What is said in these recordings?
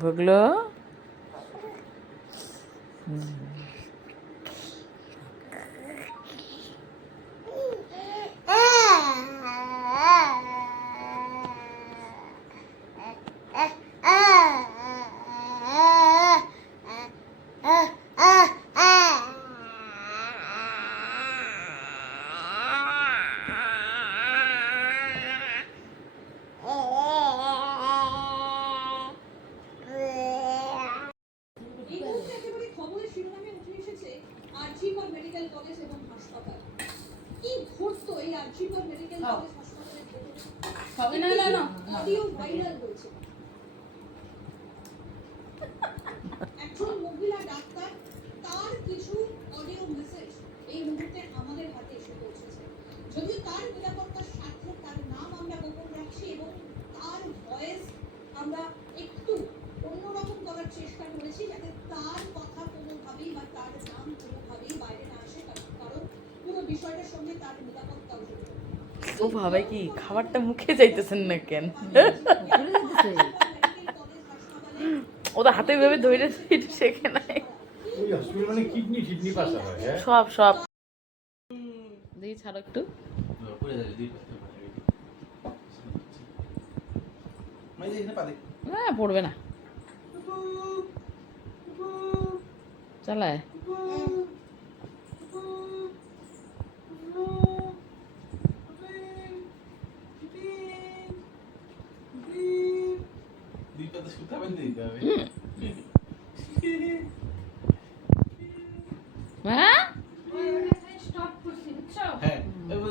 ভুগলো একজন মহিলা ডাক্তার, তার কিছু অডিও মেসেজ এই মুহূর্তে আমাদের হাতে এসে পৌঁছেছে। যদিও তার নিরাপত্তার স্বার্থে তার নাম আমরা গোপন রাখছি এবং তার ভয়েস আমরা একটু অন্যরকম করার চেষ্টা করেছি, যাতে তার কথা কোনোভাবেই বা তার নাম কোনোভাবেই বাইরে না আসে, কারণ পুরো বিষয়টার সঙ্গে তার নিরাপত্তাও জড়িত। ও ভাবে কি খাবারটা মুখে যাইতেছেন না কেন? ওটা হাতে ভেবে ধরে শেখে নাই। সব সব দেখি ছাড়ো একটু। হ্যাঁ পড়বে না, চালায়।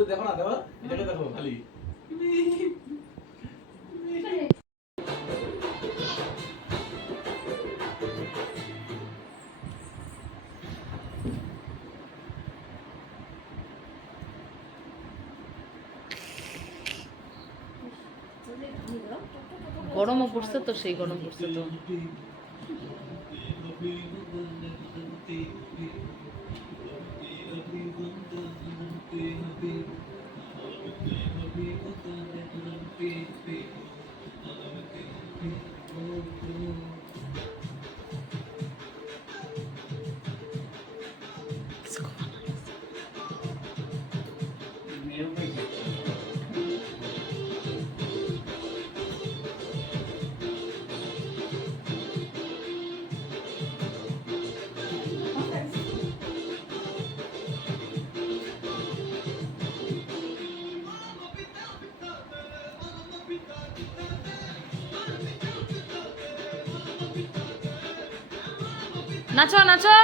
দেখো না, দেখো এটাকে দেখো খালি। গরমও পড়ছে তো, সেই গরম পড়ছে তো। নাচো নাচো।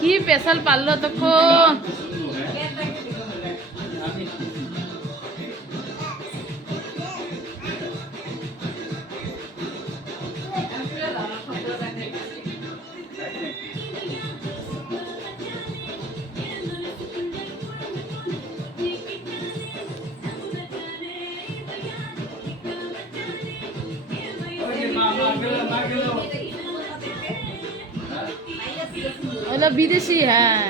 কি পেশাল পারলো তখন। ওটা বিদেশি। হ্যাঁ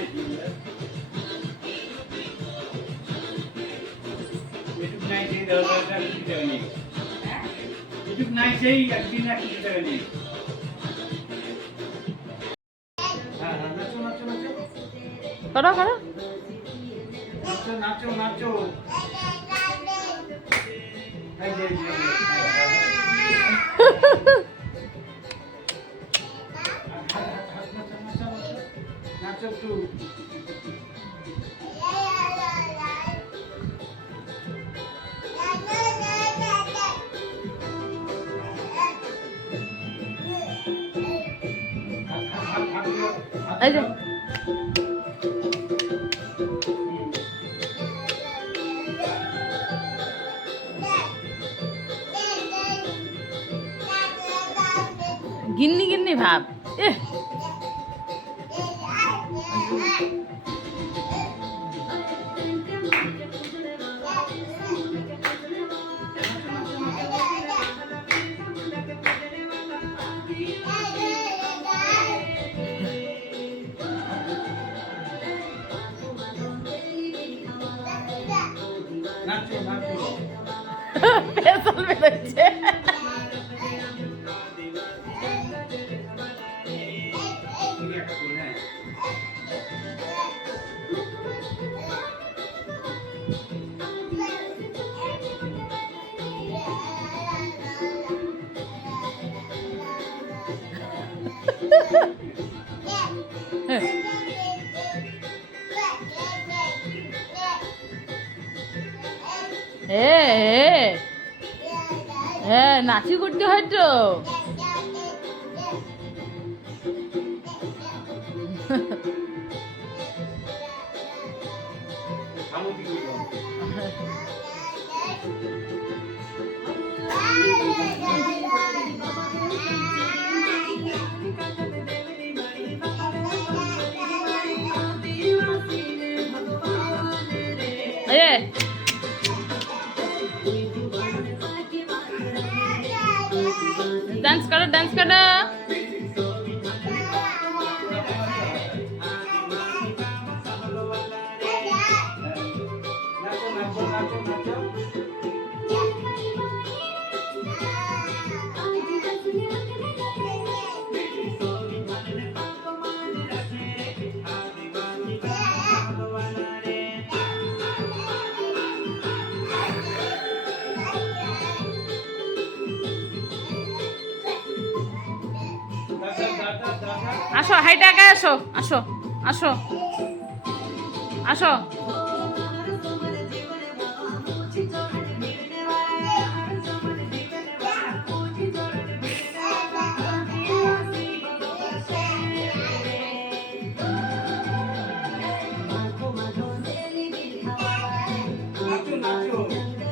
করো করো। নাচো নাচো। নাচো একটু। এই যে এমনি ভাব নাচো নাচো পেছল বেরোচ্ছে তুমি একটা ফুল হ্যাঁ নাচি করতে হয় তো সামুদ্রিক উদ্যান ডান্স করো ডান্স করো নাচো নাচো নাচো নাচো আসো হাইটা আগে আসো আসো আসো আসো নাচো নাচো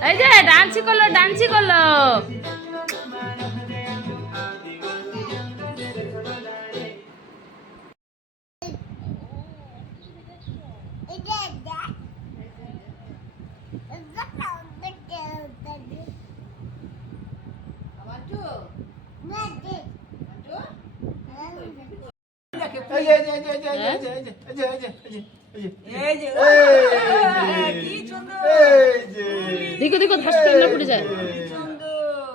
এই যে ডান্সি করলো ডান্সি করলো এই যে এই যে এই যে এই যে এই যে এই যে এই যে এই যে কি সুন্দর এই যে দেখো দেখো ধাস করে না পড়ে যায়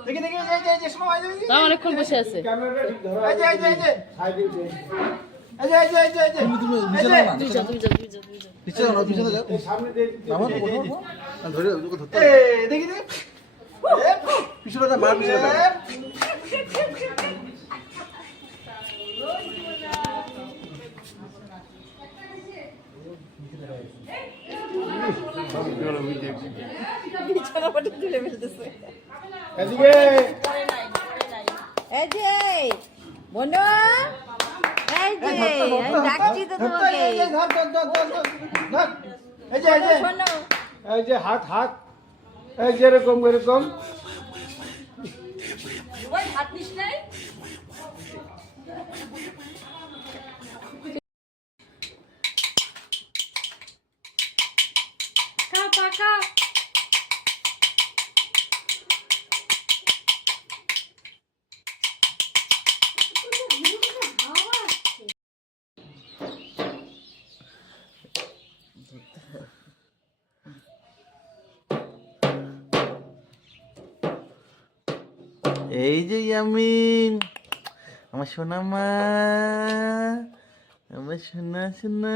দেখি দেখি এই যে এই যে সময় দেখি তাও অনেকক্ষণ বসে আছে ক্যামেরাটা ঠিক ধরো এই যে এই যে এই যে সাইডে এই যে এই যে এই যে এই যে তুমি নিচে নাও না তুই যা তুই যা তুই যা তুই যা নিচে যাও না পিছনে যাও এই সামনে দিয়ে নামো তো কোথাও ধরে ওকে ধরতে এই দেখি দেখি পিছনে যা মার পিছনে যা এদিকে এই যে বন্ধু এই যে আমি ডাকছি তো তোমাকে এই যে ধর ধর ধর ধর ধর এই যে এই যে শোনো এই যে হাত হাত এই যে এরকম এরকম ওই হাত নিস নাই খাও পা খাও এই যে ইয়ামিন আমার সোনা মা আমার সোনা সোনা